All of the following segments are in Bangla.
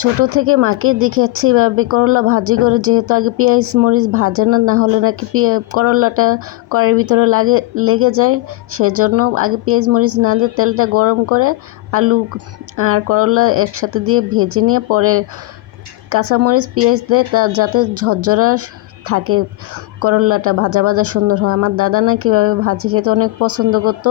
ছোট থেকে মাকে দেখেছি এভাবে করলা ভাজি করে, যেহেতু আগে পেঁয়াজ মরিচ ভাজে না, না হলে নাকি করলাটা কড়াইয়ের ভিতরে লেগে যায়। সেজন্য আগে পেঁয়াজ মরিচ না দিয়ে তেলটা গরম করে আলু আর করলা একসাথে দিয়ে ভেজে নিয়ে পরে কাঁচামরিচ পেঁয়াজ দেয়, তা যাতে ঝরঝরা থাকে, করলাটা ভাজা ভাজা সুন্দর হয়। আমার দাদা না কীভাবে ভাজি খেতে অনেক পছন্দ করতো,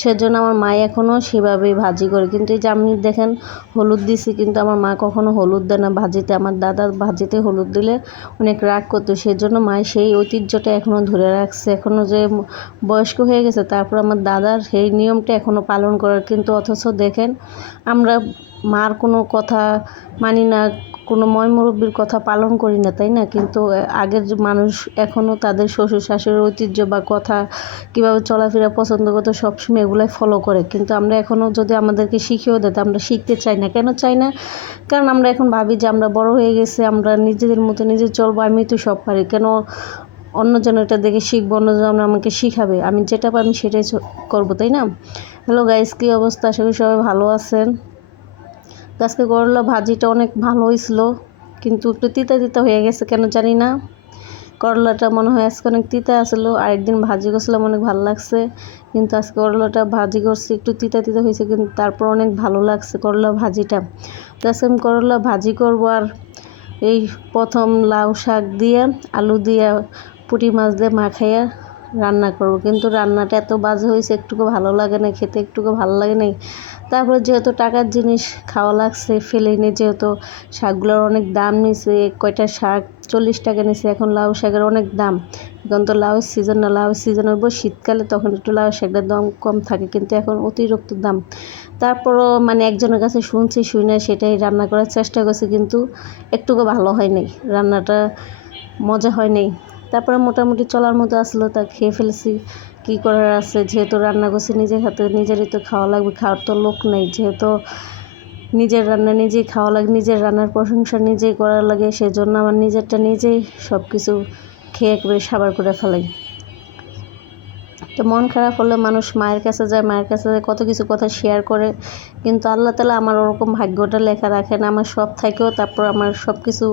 সেজন্য আমার মা এখনও সেভাবেই ভাজি করে। কিন্তু এই যে আমি দেখেন হলুদ দিছি, কিন্তু আমার মা কখনো হলুদ দেয় না ভাজিতে। আমার দাদা ভাজিতে হলুদ দিলে অনেক রাগ করতো, সেজন্য মা সেই ঐতিহ্যটা এখনও ধরে রাখছে। এখনও যে বয়স্ক হয়ে গেছে, তারপর আমার দাদার সেই নিয়মটা এখনও পালন করার। কিন্তু অথচ দেখেন আমরা মার কোনো কথা মানি না, কোনো মুরব্বির কথা পালন করি না, তাই না? কিন্তু আগের যে মানুষ এখনও তাদের শ্বশুর শাশুড়ির ঐতিহ্য বা কথা কীভাবে চলাফেরা পছন্দ করতো সবসময় এগুলাই ফলো করে। কিন্তু আমরা এখনও যদি আমাদেরকে শিখিয়েও দিত, আমরা শিখতে চাই না। কেন চাই না? কারণ আমরা এখন ভাবি যে আমরা বড় হয়ে গেছি, আমরা নিজেদের মতো নিজে চলবো, আমি তো সব পারি, কেন অন্যজন এটা দেখে শিখবো, অন্যজন আমাকে শিখাবে? আমি যেটা পারি সেটাই করবো, তাই না? হ্যালো গাইস, কী অবস্থা? আশা করি সবাই ভালো আছেন। তো আজকে করলা ভাজিটা অনেক ভালো হয়েছিল, কিন্তু একটু তিতা তিতা হয়ে গেছে, কেন জানি না। করলাটা মনে হয় আজকে অনেক তিতা আসলো, আরেকদিন ভাজি করছিলাম অনেক ভালো লাগছে, কিন্তু আজকে করলাটা ভাজি করছি একটু তিতা তিতা হয়েছে, কিন্তু তারপর অনেক ভালো লাগছে করলা ভাজিটা। তো আজকে আমি করলা ভাজি করবো, আর এই প্রথম লাউ শাক দিয়ে আলু দিয়ে পুঁটি মাছ দিয়ে মাখাইয়া রান্না করব। কিন্তু রান্নাটা এত বাজে হয়েছে, একটুকু ভালো লাগে না খেতে, একটুকু ভালো লাগে নাই। তারপর যেহেতু টাকার জিনিস খাওয়া লাগছে, ফেলেই নি, যেহেতু শাকগুলোর অনেক দাম নিছে, কয়টা শাক 40 টাকা নিছে। এখন লাউ শাকের অনেক দাম, এখন তো লাউয়ের সিজন না, লাউয়ের সিজন হইব শীতকালে, তখন একটু লাউ শাকের দাম কম থাকে, কিন্তু এখন অতিরিক্ত দাম। তারপরও মানে একজনের কাছে শুনে সেটাই রান্না করার চেষ্টা করছি, কিন্তু একটুকু ভালো হয় নাই, রান্নাটা মজা হয় নাই। তারপরে মোটামুটি চলার মতো আসলো, তা খেয়ে ফেলেছি। কী করার আছে, যেহেতু রান্না করছি নিজের হাতে, নিজেরই তো খাওয়া লাগবে, খাওয়ার তো লোক নেই। যেহেতু নিজের রান্না নিজেই খাওয়া লাগে, নিজের রান্নার প্রশংসা নিজেই করার লাগে, সেজন্য আমার নিজেরটা নিজেই সব কিছু খেয়ে করে সাবার করে ফেলাই। তো মন খারাপ হলে মানুষ মায়ের কাছে যায়, মায়ের কাছে যায় কত কিছু কথা শেয়ার করে, কিন্তু আল্লাহ তাআলা আমার ওরকম ভাগ্যটা লেখা রাখেন। আমার সব থাকেও তারপর আমার সব কিছু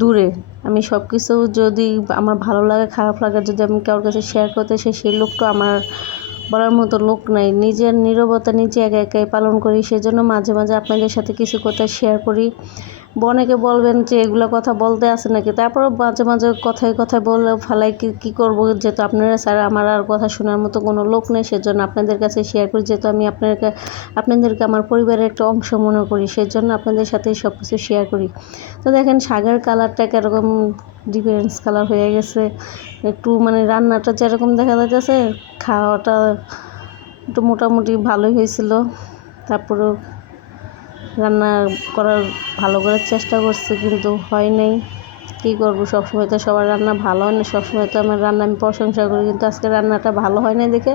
দূরে, আমি সব কিছু যদি আমার ভালো লাগে খারাপ লাগে যদি আমি কারোর কাছে শেয়ার করতে চাই, সেই লোকটা আমার বলার মতো লোক নাই। নিজের নীরবতা নিজে একা একাই পালন করি, সেজন্য মাঝে মাঝে আপনাদের সাথে কিছু কথা শেয়ার করি। অনেকে বলবেন যে এগুলো কথা বলতে আসে নাকি, তারপরেও মাঝে মাঝে কথায় কথায় বলে ফেলাই, কী করবো, যেহেতু আপনারা স্যার আমার আর কথা শোনার মতো কোনো লোক নেই, সেজন্য আপনাদের কাছে শেয়ার করি। যেহেতু আমি আপনাদেরকে আমার পরিবারের একটা অংশ মনে করি, সেজন্য আপনাদের সাথে সব কিছু শেয়ার করি। তো দেখেন শাকের কালারটা কীরকম ডিফারেন্স কালার হয়ে গেছে, একটু মানে রান্নাটা যেরকম দেখা যাচ্ছে, খাওয়াটা একটু মোটামুটি ভালোই হয়েছিল। তারপরেও রান্না করার ভালো করার চেষ্টা করছি, কিন্তু হয় নাই। কী করবো, সবসময় তো সবার রান্না ভালো হয় না, সবসময় তো আমার রান্না আমি প্রশংসা করি, কিন্তু আজকে রান্নাটা ভালো হয় না দেখে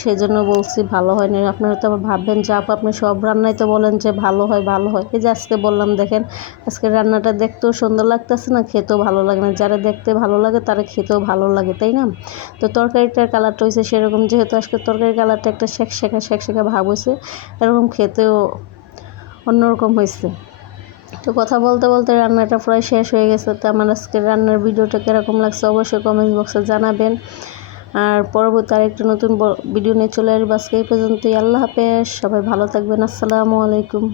সেজন্য বলছি ভালো হয় না। আপনারা তো আবার ভাববেন যে আপনি সব রান্নাই তো বলেন যে ভালো হয় ভালো হয়, এই যে আজকে বললাম দেখেন আজকে রান্নাটা দেখতেও সুন্দর লাগতেছে না, খেতেও ভালো লাগে না। যারা দেখতে ভালো লাগে তারা খেতেও ভালো লাগে, তাই না? তো তরকারিটার কালারটা হয়েছে সেরকম, যেহেতু আজকে তরকারির কালারটা একটা শেখা ভাব হয়েছে, এরকম খেতেও অন্যরকম হয়েছে। তো কথা বলতে বলতে রান্নাটা প্রায় শেষ হয়ে গেছে। তো আমার আজকের রান্নার ভিডিওটা কীরকম লাগছে অবশ্যই কমেন্ট বক্সে জানাবেন। আর পরবর্তী আরেকটা নতুন ভিডিও নিয়ে চলে আসবো। আজকে এই পর্যন্তই। আল্লাহ হাফেজ, সবাই ভালো থাকবেন। আসসালামু আলাইকুম।